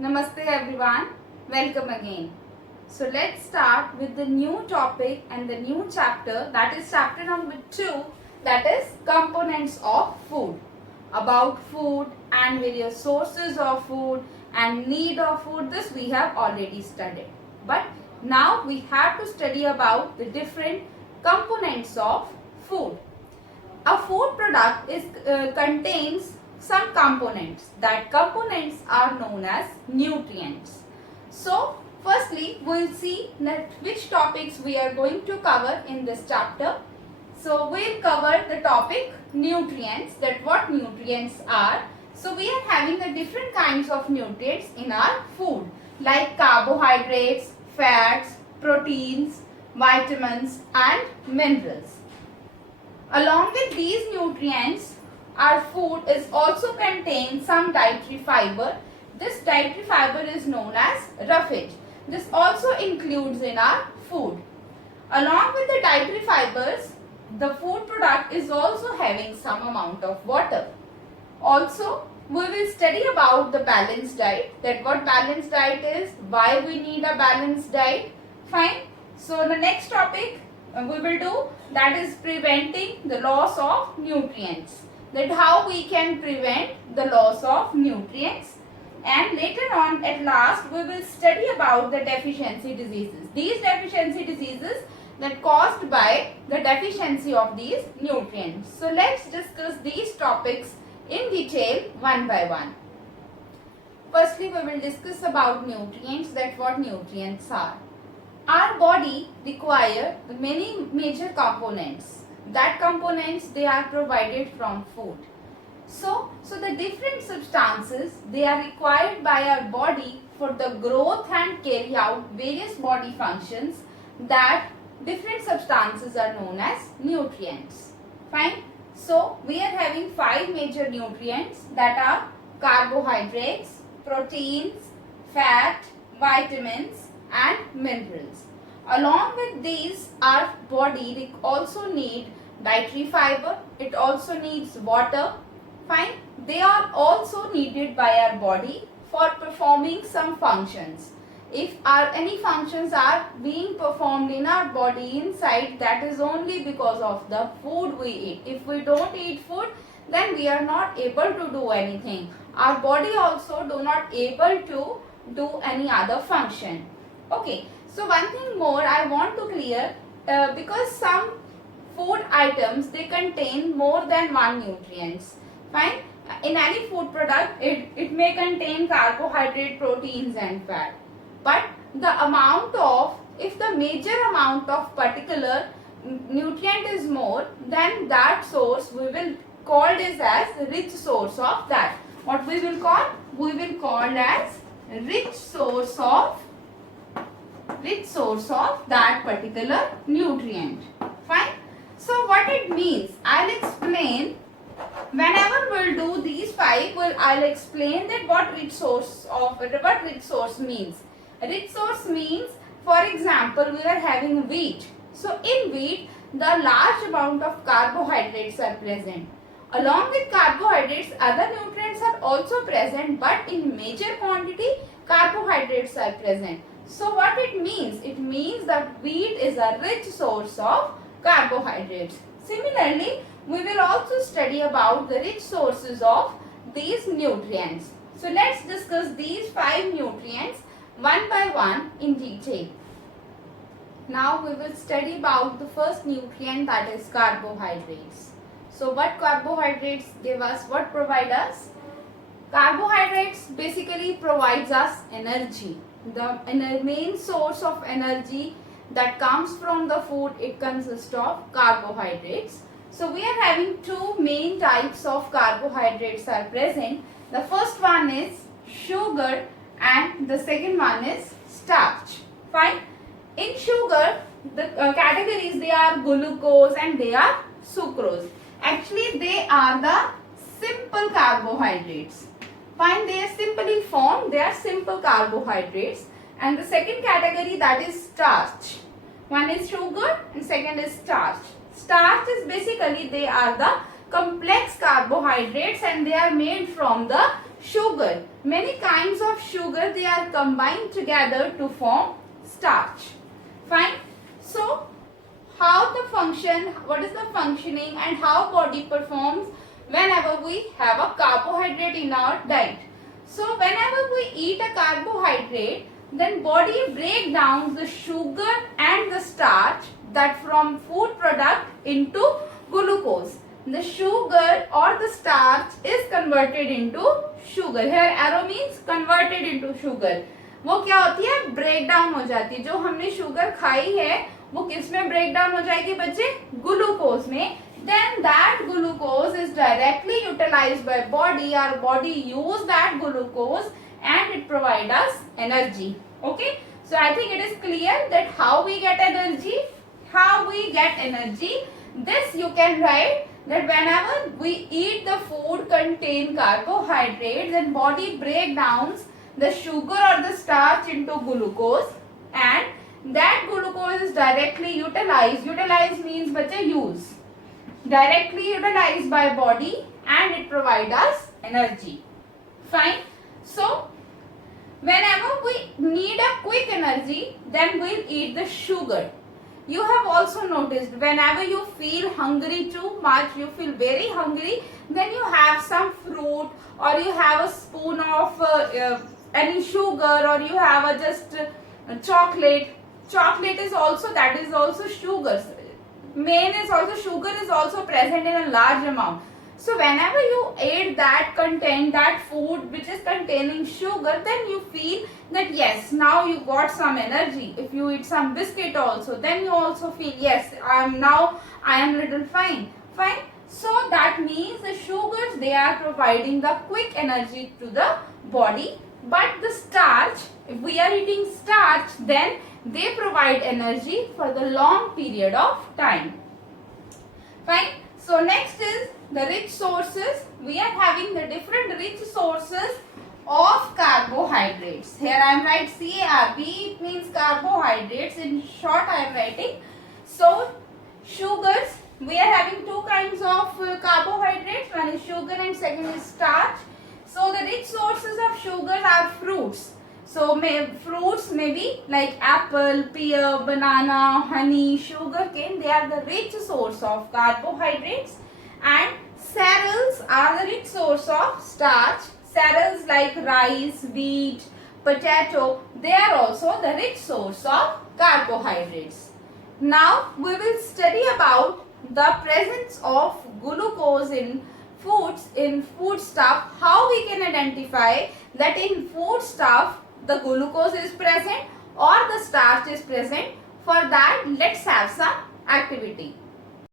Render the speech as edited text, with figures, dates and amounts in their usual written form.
Namaste everyone, welcome again. So let's start with the new topic and the new chapter, that is chapter number 2, that is components of food. About food and various sources of food and need of food, this we have already studied. But now we have to study about the different components of food. A food product contains some components. That components are known as nutrients. So firstly we will see that which topics we are going to cover in this chapter. So we will cover the topic nutrients, that what nutrients are. So we are having the different kinds of nutrients in our food, like carbohydrates, fats, proteins, vitamins and minerals. Along with these nutrients, our food is also contains some dietary fiber. This dietary fiber is known as roughage. This also includes in our food. Along with the dietary fibers, the food product is also having some amount of water. Also, we will study about the balanced diet, that what balanced diet is, why we need a balanced diet. Fine. So the next topic we will do, that is preventing the loss of nutrients, that how we can prevent the loss of nutrients. And later on, at last, we will study about the deficiency diseases. These deficiency diseases that caused by the deficiency of these nutrients. So let's discuss these topics in detail one by one. Firstly, we will discuss about nutrients, that what nutrients are. Our body requires many major components. That components they are provided from food. So the different substances they are required by our body for the growth and carry out various body functions. That different substances are known as nutrients. Fine. So we are having 5 major nutrients, that are carbohydrates, proteins, fat, vitamins and minerals. Along with these, our body also need dietary fiber, it also needs water. Fine. They are also needed by our body for performing some functions. If any functions are being performed in our body inside, that is only because of the food we eat. If we don't eat food, then we are not able to do anything. Our body also do not able to do any other function. Okay, so one thing more I want to clear, because some food items they contain more than one nutrients. Fine. In any food product, it may contain carbohydrate, proteins and fat. But the amount of, if the major amount of particular nutrient is more, then that source we will call this as rich source of that. What we will call? We will call as rich source of that particular nutrient. Fine. So what it means, I'll explain. Whenever we'll do these 5, I'll explain that what rich source means. Rich source means, for example, we are having wheat. So in wheat, the large amount of carbohydrates are present. Along with carbohydrates, other nutrients are also present, but in major quantity, carbohydrates are present. So what it means? It means that wheat is a rich source of carbohydrates. Similarly, we will also study about the rich sources of these nutrients. So let's discuss these 5 nutrients one by one in detail. Now we will study about the first nutrient, that is carbohydrates. So what carbohydrates give us, what provide us? Carbohydrates basically provides us energy. The main source of energy that comes from the food, it consists of carbohydrates. So we are having 2 main types of carbohydrates are present. The first one is sugar and the second one is starch. Fine. In sugar, the categories they are glucose and they are sucrose. Actually, they are the simple carbohydrates. Fine, they are simply formed, they are simple carbohydrates. And the second category, that is starch. One is sugar and second is starch. Starch is basically they are the complex carbohydrates and they are made from the sugar. Many kinds of sugar, they are combined together to form starch. Fine. So how the function, what is the functioning and how body performs whenever we have a carbohydrate in our diet. So whenever we eat a carbohydrate, then body break down the sugar and the starch that from food product into glucose. The sugar or the starch is converted into sugar. Here arrow means converted into sugar. वो क्या होती है, break down हो जाती है. जो हमने sugar खाई है वो किस में ब्रेक डाउन हो जाएगी बच्चे, ग्लूकोज में. Then that glucose is directly utilized by body. Our body use that glucose and it provide us energy. Okay, so I think it is clear that how we get energy. How we get energy, this you can write that whenever we eat the food contain carbohydrates, then body break downs the sugar or the starch into glucose, and that glucose is directly utilized. Utilize means bache use. Directly utilized by body and it provide us energy. Fine. So whenever we need a quick energy, then we'll eat the sugar. You have also noticed whenever you feel hungry too much, you feel very hungry, then you have some fruit or you have a spoon of any sugar, or you have just chocolate. Chocolate is also, that is also sugar. Main is also, sugar is also present in a large amount. So whenever you eat that content, that food which is containing sugar, then you feel that yes, now you got some energy. If you eat some biscuit also, then you also feel yes, I am little fine. So that means the sugars, they are providing the quick energy to the body. But the starch, if we are eating starch, then they provide energy for the long period of time. Fine. So next is the rich sources. We are having the different rich sources of carbohydrates. Here I am writing CARB, it means carbohydrates. In short I am writing. So sugars, we are having two kinds of carbohydrates. One is sugar and second is starch. So the rich sources of sugar are fruits. So fruits may be like apple, pear, banana, honey, sugarcane. They are the rich source of carbohydrates. And cereals are the rich source of starch. Cereals like rice, wheat, potato, they are also the rich source of carbohydrates. Now we will study about the presence of glucose in foods, in food stuff. How we can identify that in food stuff the glucose is present or the starch is present. For that, let's have some activity.